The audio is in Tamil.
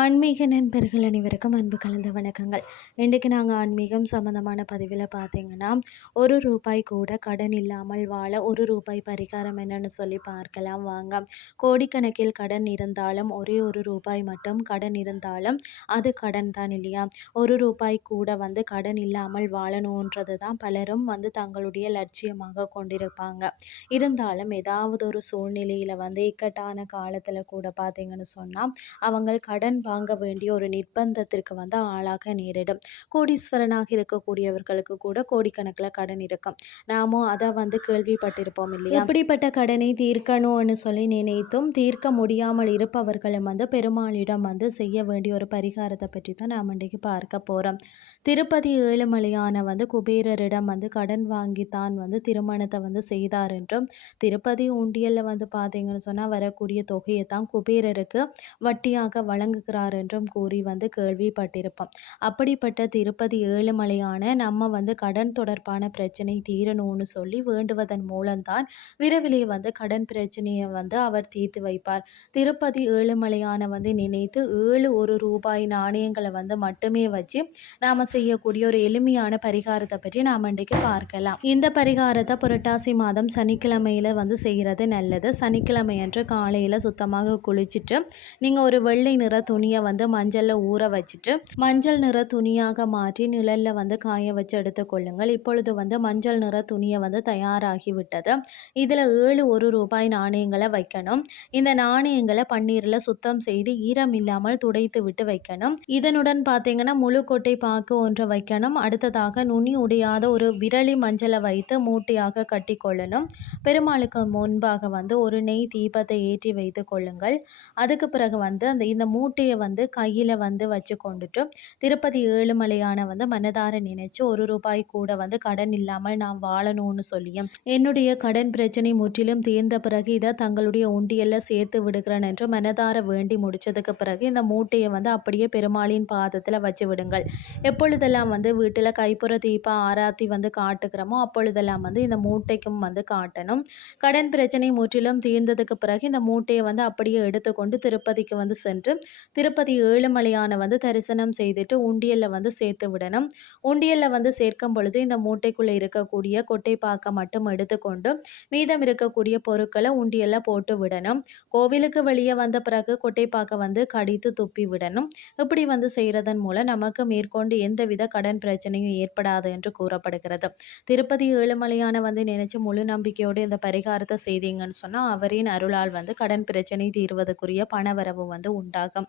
ஆன்மீக நண்பர்கள் அனைவருக்கும் அன்பு கலந்த வணக்கங்கள். இன்றைக்கு நாங்கள் ஆன்மீகம் சம்மந்தமான பதிவில் பார்த்தீங்கன்னா ஒரு ரூபாய் கூட கடன் இல்லாமல் வாழ ஒரு ரூபாய் பரிகாரம் என்னன்னு சொல்லி பார்க்கலாம் வாங்க. கோடிக்கணக்கில் கடன் இருந்தாலும் ஒரே ஒரு ரூபாய் மட்டும் கடன் இருந்தாலும் அது கடன் தான் இல்லையா? ஒரு ரூபாய் கூட வந்து கடன் இல்லாமல் வாழணுன்றது தான் பலரும் வந்து தங்களுடைய லட்சியமாக கொண்டிருப்பாங்க. இருந்தாலும் ஏதாவது ஒரு சூழ்நிலையில் வந்து இக்கட்டான காலத்தில் கூட பார்த்தீங்கன்னு சொன்னால் அவங்க கடன் வாங்க வாங்க வேண்டிய ஒரு நிர்பந்தத்திற்கு வந்து ஆளாக நேரிடும். கோடீஸ்வரனாக இருக்கக்கூடியவர்களுக்கு கூட கோடிக்கணக்கில் கடன் இருக்கும். நாமும் அதை வந்து கேள்விப்பட்டிருப்போம் இல்லையா? இப்படிப்பட்ட கடனை தீர்க்கணும்னு சொல்லி நினைத்தும் தீர்க்க முடியாமல் இருப்பவர்களும் வந்து பெருமாளிடம் வந்து செய்ய வேண்டிய ஒரு பரிகாரத்தை பற்றி தான் நாம் இன்றைக்கு பார்க்க போகிறோம் திருப்பதி ஏழுமலையான வந்து குபேரரிடம் வந்து கடன் வாங்கித்தான் வந்து திருமணத்தை வந்து செய்தார் என்றும் திருப்பதி உண்டியலில் வந்து பார்த்தீங்கன்னு சொன்னால் வரக்கூடிய தொகையை தான் குபேரருக்கு வட்டியாக வழங்குகிறார் என்றும் கூறி வந்து கேள்விப்பட்டிருப்போம். அப்படிப்பட்ட திருப்பதி ஏழுமலையான நம்ம வந்து கடன் தொடர்பான பிரச்சனை தீரணும்னு சொல்லி வேண்டுவதன் மூலம்தான் விரைவிலே வந்து கடன் பிரச்சனையை வந்து அவர் தீர்த்து வைப்பார். திருப்பதி ஏழுமலையான வந்து நினைத்து ஏழு ஒரு ரூபாய் நாணயங்களை வந்து மட்டுமே வச்சு நாம் செய்யக்கூடிய ஒரு எளிமையான பரிகாரத்தை பற்றி நாம் இன்றைக்கு பார்க்கலாம். இந்த பரிகாரத்தை புரட்டாசி மாதம் சனிக்கிழமையில் வந்து செய்கிறது நல்லது. சனிக்கிழமை அன்று காலையில் சுத்தமாக குளிச்சுட்டு நீங்கள் ஒரு வெள்ளை நிற துணி துணியை வந்து மஞ்சளில் ஊற வச்சுட்டு மஞ்சள் நிற துணியாக மாற்றி நிழலில் வந்து காய வச்சு எடுத்துக்கொள்ளுங்கள் இப்பொழுது வந்து மஞ்சள் நிற துணியை வந்து தயாராகி விட்டது. இதில் ஏழு ஒரு ரூபாய் நாணயங்களை வைக்கணும். இந்த நாணயங்களை பன்னீரில் சுத்தம் செய்து ஈரம் இல்லாமல் துடைத்து விட்டு வைக்கணும். இதனுடன் பார்த்தீங்கன்னா முழு கொட்டை பாக்கு ஒன்றை வைக்கணும். அடுத்ததாக நுனி உடையாத ஒரு விரலி மஞ்சளை வைத்து மூட்டையாக கட்டி கொள்ளணும். பெருமாளுக்கு முன்பாக வந்து ஒரு நெய் தீபத்தை ஏற்றி வைத்து கொள்ளுங்கள். அதுக்கு பிறகு வந்து அந்த இந்த மூட்டையை வந்து கையில் வந்து வச்சு கொண்டுட்டு திருப்பதி ஏழுமலையான வந்து மனதார நினைச்சு ஒரு ரூபாய் கூட வந்து கடன் இல்லாமல் நான் வாழணும்னு சொல்லியும் என்னுடைய கடன் பிரச்சனை முற்றிலும் தீர்ந்த பிறகு இதை தங்களுடைய உண்டியல்ல சேர்த்து விடுகிறேன் என்று மனதார வேண்டி முடிச்சதுக்கு பிறகு இந்த மூட்டையை வந்து அப்படியே பெருமாளின் பாதத்தில் வச்சு விடுங்கள். எப்பொழுதெல்லாம் வந்து வீட்டில் கைப்புற தீபா ஆராத்தி வந்து காட்டுக்கிறோமோ அப்பொழுதெல்லாம் வந்து இந்த மூட்டைக்கும் வந்து காட்டணும். கடன் பிரச்சனை முற்றிலும் தீர்ந்ததுக்கு பிறகு இந்த மூட்டையை வந்து அப்படியே எடுத்துக்கொண்டு திருப்பதிக்கு வந்து சென்று திருப்பதி ஏழுமலையான வந்து தரிசனம் செய்துட்டு உண்டியலில் வந்து சேர்த்து விடணும். உண்டியலில் வந்து சேர்க்கும் பொழுது இந்த மூட்டைக்குள்ளே இருக்கக்கூடிய கொட்டை பாக்க மட்டும் எடுத்துக்கொண்டு மீதம் இருக்கக்கூடிய பொருட்களை உண்டியலில் போட்டு விடணும். கோவிலுக்கு வெளியே வந்த பிறகு கொட்டை பாக்க வந்து கடித்து துப்பி விடணும். இப்படி வந்து செய்கிறதன் மூலம் நமக்கு மேற்கொண்டு எந்தவித கடன் பிரச்சனையும் ஏற்படாது என்று கூறப்படுகிறது. திருப்பதி ஏழுமலையான வந்து நினைச்சு முழு நம்பிக்கையோடு இந்த பரிகாரத்தை செய்தீங்கன்னு சொன்னால் அவரின் அருளால் வந்து கடன் பிரச்சனை தீர்வதற்குரிய பணவரவு வந்து உண்டாகும்.